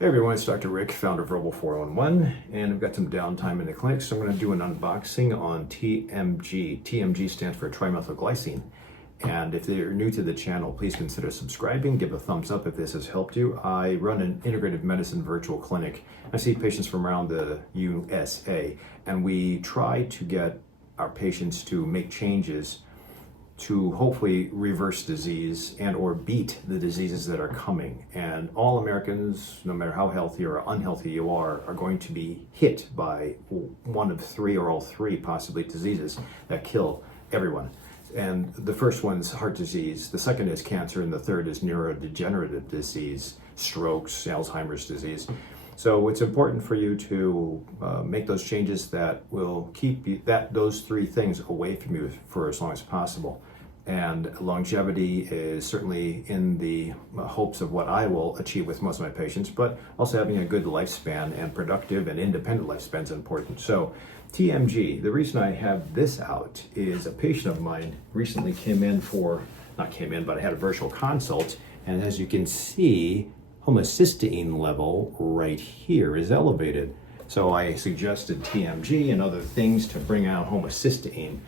Hey everyone, it's Dr. Rick, founder of Verbal 411, and we've got some downtime in the clinic, so I'm going to do an unboxing on TMG. TMG stands for Tri Methyl Glycine, and if you're new to the channel, please consider subscribing, give a thumbs up if this has helped you. I run an integrative medicine virtual clinic. I see patients from around the USA, and we try to get our patients to make changes to hopefully reverse disease and or beat the diseases that are coming. And all Americans, no matter how healthy or unhealthy you are going to be hit by one of three or all three possibly diseases that kill everyone. And the first one's heart disease, the second is cancer, and the third is neurodegenerative disease, strokes, Alzheimer's disease. So it's important for you to make those changes that will keep those three things away from you for as long as possible. And longevity is certainly in the hopes of what I will achieve with most of my patients, but also having a good lifespan and productive and independent lifespan is important. So TMG, the reason I have this out is a patient of mine recently but I had a virtual consult, and as you can see, homocysteine level right here is elevated. So I suggested TMG and other things to bring out homocysteine.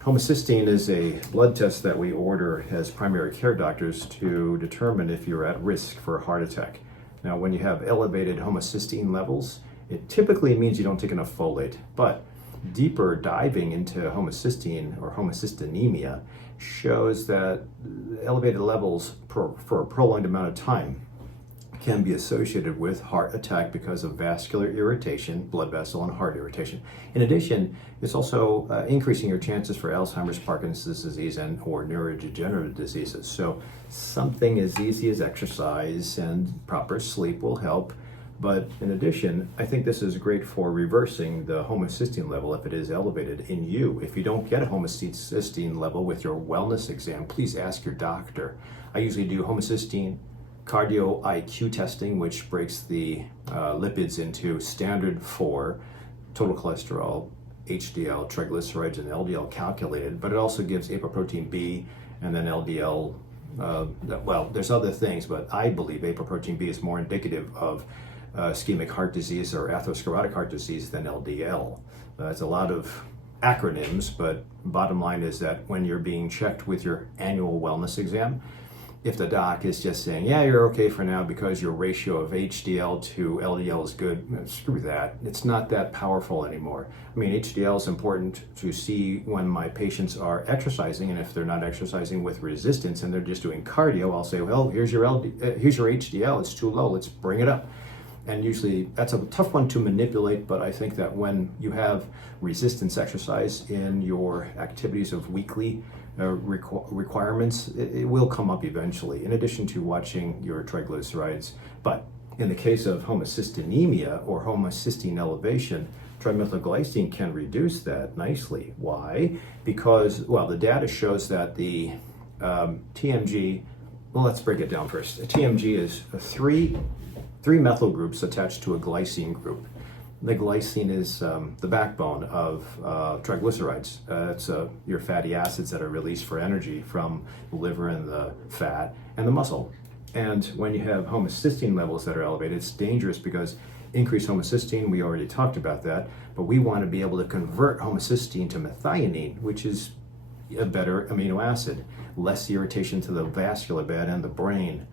Homocysteine is a blood test that we order as primary care doctors to determine if you're at risk for a heart attack. Now, when you have elevated homocysteine levels, it typically means you don't take enough folate, but deeper diving into homocysteine or homocysteinemia shows that elevated levels for a prolonged amount of time can be associated with heart attack because of vascular irritation, blood vessel and heart irritation. In addition, it's also increasing your chances for Alzheimer's, Parkinson's disease, and or neurodegenerative diseases. So something as easy as exercise and proper sleep will help. But in addition, I think this is great for reversing the homocysteine level if it is elevated in you. If you don't get a homocysteine level with your wellness exam, please ask your doctor. I usually do homocysteine, cardio IQ testing, which breaks the lipids into standard 4, total cholesterol, HDL, triglycerides, and LDL calculated, but it also gives apoprotein B and then LDL. Well, there's other things, but I believe apoprotein B is more indicative of ischemic heart disease or atherosclerotic heart disease than LDL. It's a lot of acronyms, but bottom line is that when you're being checked with your annual wellness exam, if the doc is just saying, yeah, you're okay for now because your ratio of HDL to LDL is good, screw that. It's not that powerful anymore. I mean, HDL is important to see when my patients are exercising, and if they're not exercising with resistance and they're just doing cardio, I'll say, well, here's your HDL, it's too low, let's bring it up. And usually that's a tough one to manipulate, but I think that when you have resistance exercise in your activities of weekly requirements, it will come up eventually, in addition to watching your triglycerides. But in the case of homocysteinemia or homocysteine elevation, trimethylglycine can reduce that nicely. Why? Because, well, the data shows that the TMG, well, let's break it down first. TMG is three methyl groups attached to a glycine group. The glycine is the backbone of triglycerides. It's your fatty acids that are released for energy from the liver and the fat and the muscle. And when you have homocysteine levels that are elevated, it's dangerous because increased homocysteine, we already talked about that, but we want to be able to convert homocysteine to methionine, which is a better amino acid, less irritation to the vascular bed and the brain.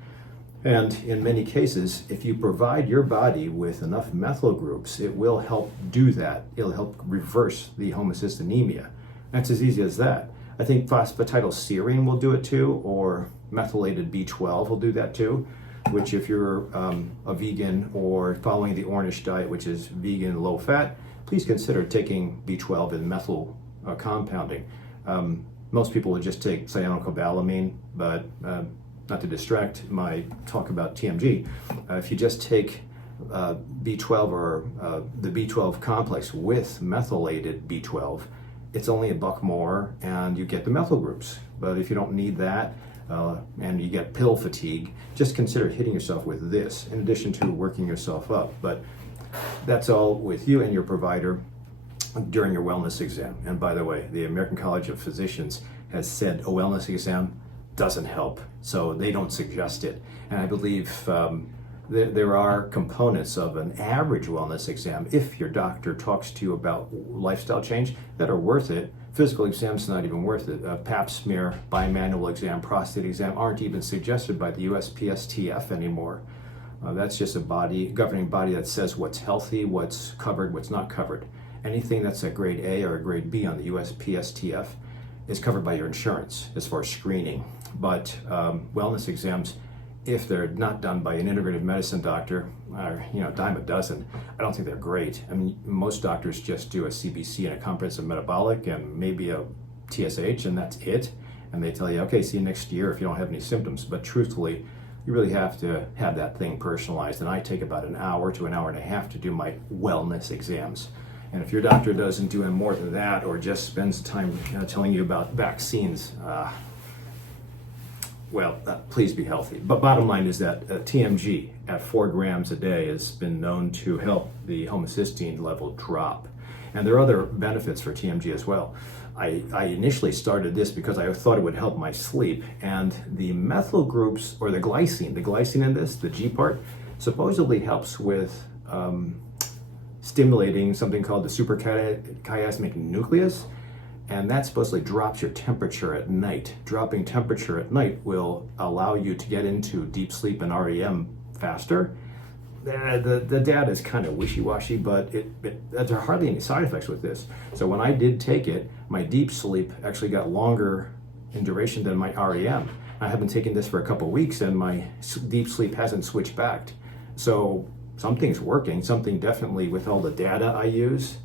And in many cases, if you provide your body with enough methyl groups, it will help do that. It'll help reverse the homocysteinemia. That's as easy as that. I think phosphatidylserine will do it too, or methylated B12 will do that too, which if you're a vegan or following the Ornish diet, which is vegan, low fat, please consider taking B12 and methyl compounding. Most people would just take cyanocobalamin, but not to distract my talk about TMG, if you just take B12 or the B12 complex with methylated B12, it's only $1 more and you get the methyl groups. But if you don't need that and you get pill fatigue, just consider hitting yourself with this in addition to working yourself up. But that's all with you and your provider during your wellness exam. And by the way, the American College of Physicians has said a wellness exam doesn't help, so they don't suggest it. And I believe there are components of an average wellness exam, if your doctor talks to you about lifestyle change, that are worth it. Physical exams not even worth it. Pap smear, bimanual exam, prostate exam aren't even suggested by the USPSTF anymore. That's just a governing body that says what's healthy, what's covered, what's not covered. Anything that's a grade A or a grade B on the USPSTF is covered by your insurance as far as screening. But wellness exams, if they're not done by an integrative medicine doctor, are a dime a dozen. I don't think they're great. I mean, most doctors just do a CBC and a comprehensive metabolic and maybe a TSH, and that's it. And they tell you, okay, see you next year if you don't have any symptoms. But truthfully, you really have to have that thing personalized. And I take about an hour to an hour and a half to do my wellness exams. And if your doctor doesn't do more than that, or just spends time telling you about vaccines, please be healthy. But bottom line is that TMG at 4 grams a day has been known to help the homocysteine level drop. And there are other benefits for TMG as well. I initially started this because I thought it would help my sleep, and the methyl groups, or the glycine in this, the G part, supposedly helps with stimulating something called the suprachiasmatic nucleus, and that supposedly drops your temperature at night. Dropping temperature at night will allow you to get into deep sleep and REM faster. The data is kind of wishy-washy, but there are hardly any side effects with this. So when I did take it, my deep sleep actually got longer in duration than my REM. I have been taking this for a couple weeks, and my deep sleep hasn't switched back. So something's working. Something definitely, with all the data I use,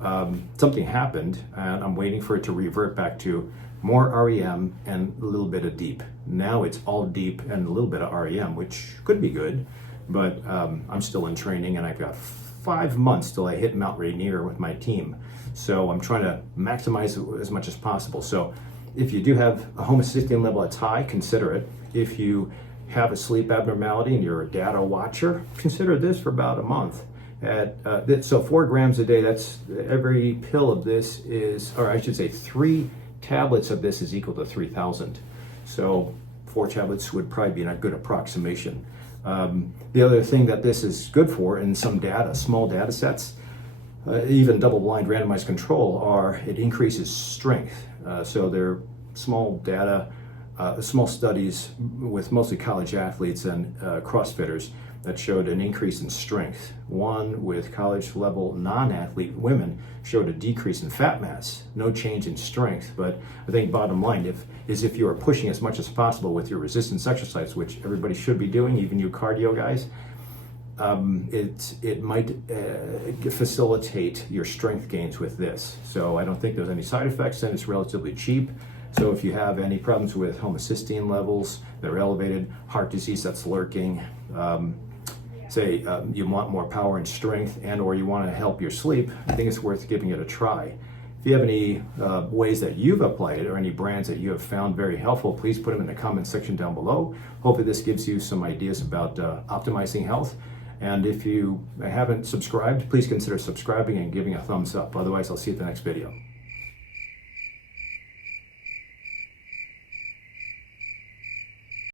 something happened, and I'm waiting for it to revert back to more REM and a little bit of deep. Now it's all deep and a little bit of REM, which could be good. But I'm still in training, and I've got 5 months till I hit Mount Rainier with my team. So I'm trying to maximize it as much as possible. So if you do have a homocysteine level that's high, consider it. If you have a sleep abnormality and you're a data watcher, consider this for about a month. So 4 grams a day, that's every pill of this is, or I should say 3 tablets of this is equal to 3,000. So 4 tablets would probably be a good approximation. The other thing that this is good for in some data, small data sets, even double-blind randomized control, it increases strength. So they're small data, small studies with mostly college athletes and CrossFitters that showed an increase in strength. One with college-level non-athlete women showed a decrease in fat mass, no change in strength. But I think bottom line if you are pushing as much as possible with your resistance exercise, which everybody should be doing, even you cardio guys, it might facilitate your strength gains with this. So I don't think there's any side effects, and it's relatively cheap. So if you have any problems with homocysteine levels that are elevated, heart disease that's lurking, you want more power and strength, and or you want to help your sleep, I think it's worth giving it a try. If you have any ways that you've applied it or any brands that you have found very helpful, please put them in the comment section down below. Hopefully this gives you some ideas about optimizing health. And if you haven't subscribed, please consider subscribing and giving a thumbs up. Otherwise, I'll see you at the next video.